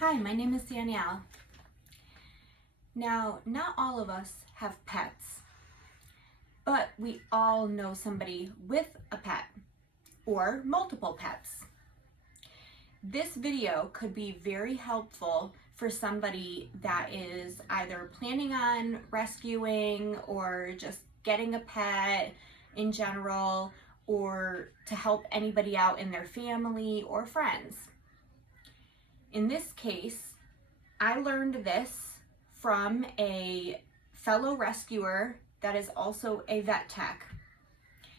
Hi, my name is Danielle. Now, not all of us have pets, but we all know somebody with a pet or multiple pets. This video could be very helpful for somebody that is either planning on rescuing or just getting a pet in general, or to help anybody out in their family or friends. In this case, I learned this from a fellow rescuer that is also a vet tech.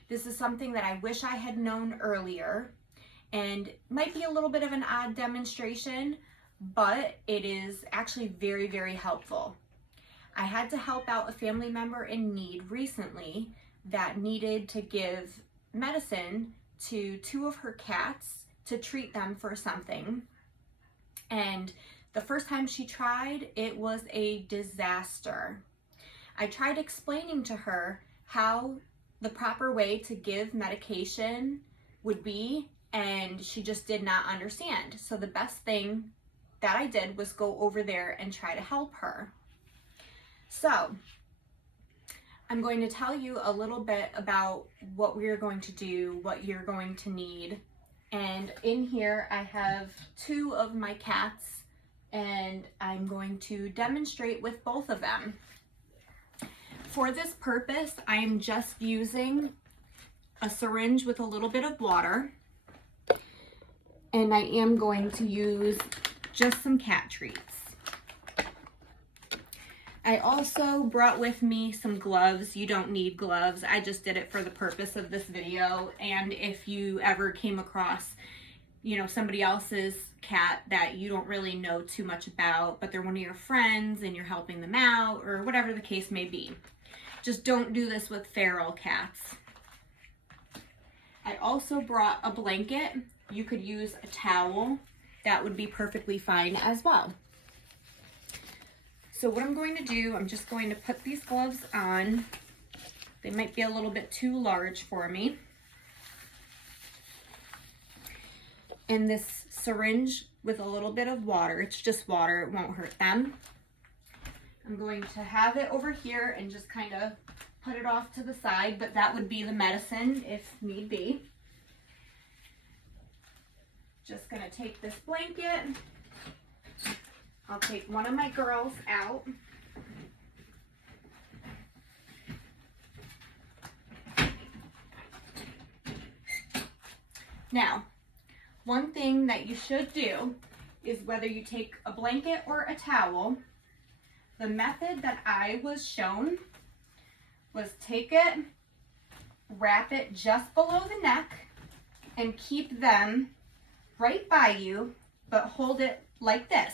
This is something that I wish I had known earlier, and might be a little bit of an odd demonstration, but it is actually very, very helpful. I had to help out a family member in need recently that needed to give medicine to two of her cats to treat them for something. And the first time she tried, it was a disaster. I tried explaining to her how the proper way to give medication would be, and she just did not understand. So the best thing that I did was go over there and try to help her. So I'm going to tell you a little bit about what we're going to do, what you're going to need. And in here I have two of my cats, and I'm going to demonstrate with both of them. For this purpose, I am just using a syringe with a little bit of water, and I am going to use just some cat treats. I also brought with me some gloves. You don't need gloves. I just did it for the purpose of this video. And if you ever came across, somebody else's cat that you don't really know too much about, but they're one of your friends and you're helping them out, or whatever the case may be, just don't do this with feral cats. I also brought a blanket. You could use a towel. That would be perfectly fine as well. So what I'm going to do, I'm just going to put these gloves on. They might be a little bit too large for me. And this syringe with a little bit of water, it's just water, it won't hurt them. I'm going to have it over here and just kind of put it off to the side, but that would be the medicine if need be. Just gonna take this blanket. I'll take one of my girls out. Now, one thing that you should do is, whether you take a blanket or a towel, the method that I was shown was take it, wrap it just below the neck, and keep them right by you, but hold it like this.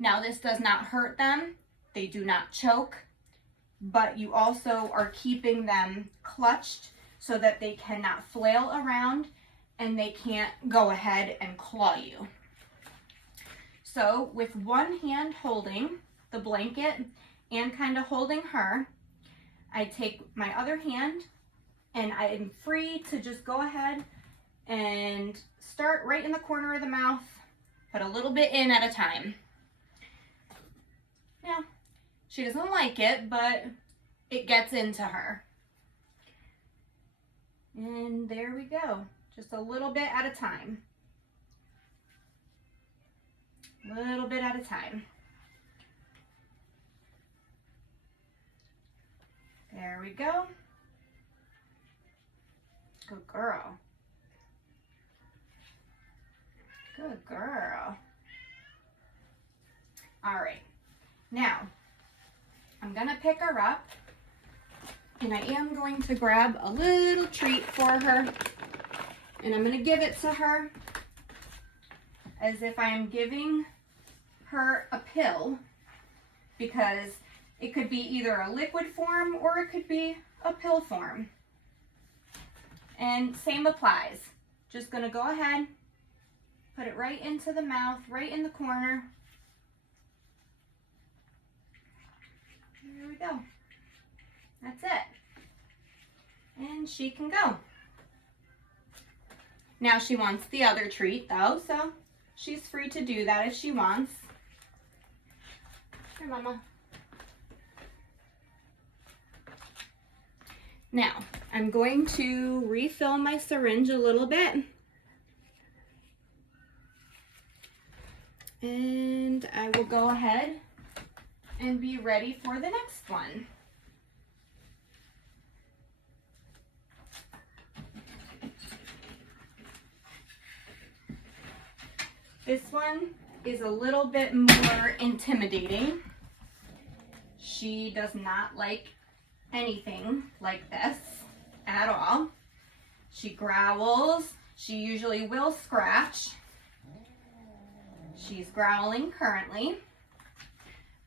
Now, this does not hurt them. They do not choke, but you also are keeping them clutched so that they cannot flail around and they can't go ahead and claw you. So with one hand holding the blanket and kind of holding her, I take my other hand and I am free to just go ahead and start right in the corner of the mouth, put a little bit in at a time. Now, she doesn't like it, but it gets into her. And there we go. Just a little bit at a time. A little bit at a time. There we go. Good girl. Good girl. All right. Now, I'm gonna pick her up, and I am going to grab a little treat for her, and I'm gonna give it to her as if I am giving her a pill, because it could be either a liquid form or it could be a pill form. And same applies. Just gonna go ahead, put it right into the mouth, right in the corner. There we go. That's it. And she can go. Now she wants the other treat though, so she's free to do that if she wants. Here, Mama. Now, I'm going to refill my syringe a little bit. And I will go ahead and be ready for the next one. This one is a little bit more intimidating. She does not like anything like this at all. She growls. She usually will scratch. She's growling currently,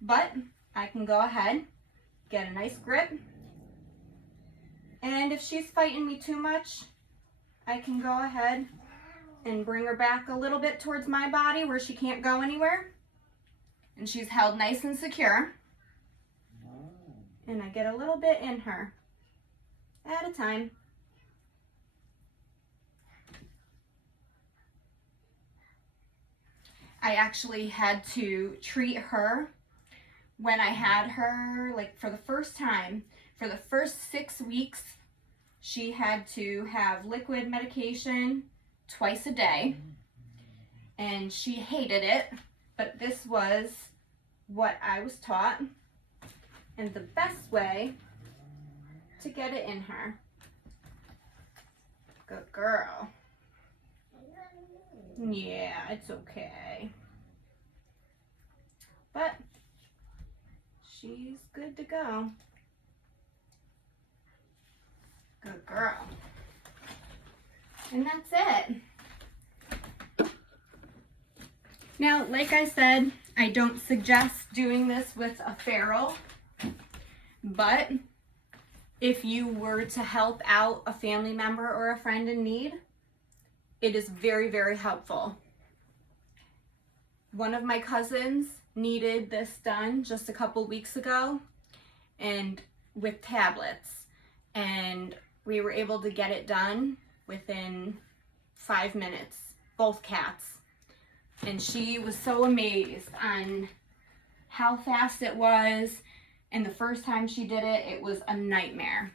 but I can go ahead, get a nice grip, and if she's fighting me too much, I can go ahead and bring her back a little bit towards my body where she can't go anywhere, and she's held nice and secure. And I get a little bit in her at a time. I actually had to treat her when I had her, like for the first time. For the first 6 weeks, she had to have liquid medication twice a day. And she hated it, but this was what I was taught. And the best way to get it in her. Good girl. Yeah, it's okay. But she's good to go. Good girl. And that's it. Now, like I said, I don't suggest doing this with a feral, but if you were to help out a family member or a friend in need, it is very, very helpful. One of my cousins needed this done just a couple weeks ago, and with tablets, and we were able to get it done within 5 minutes, both cats. And she was so amazed on how fast it was, and the first time she did it, it was a nightmare.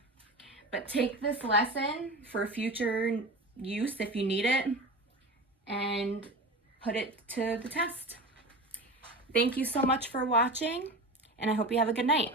But take this lesson for future use if you need it, and put it to the test. Thank you so much for watching, and I hope you have a good night.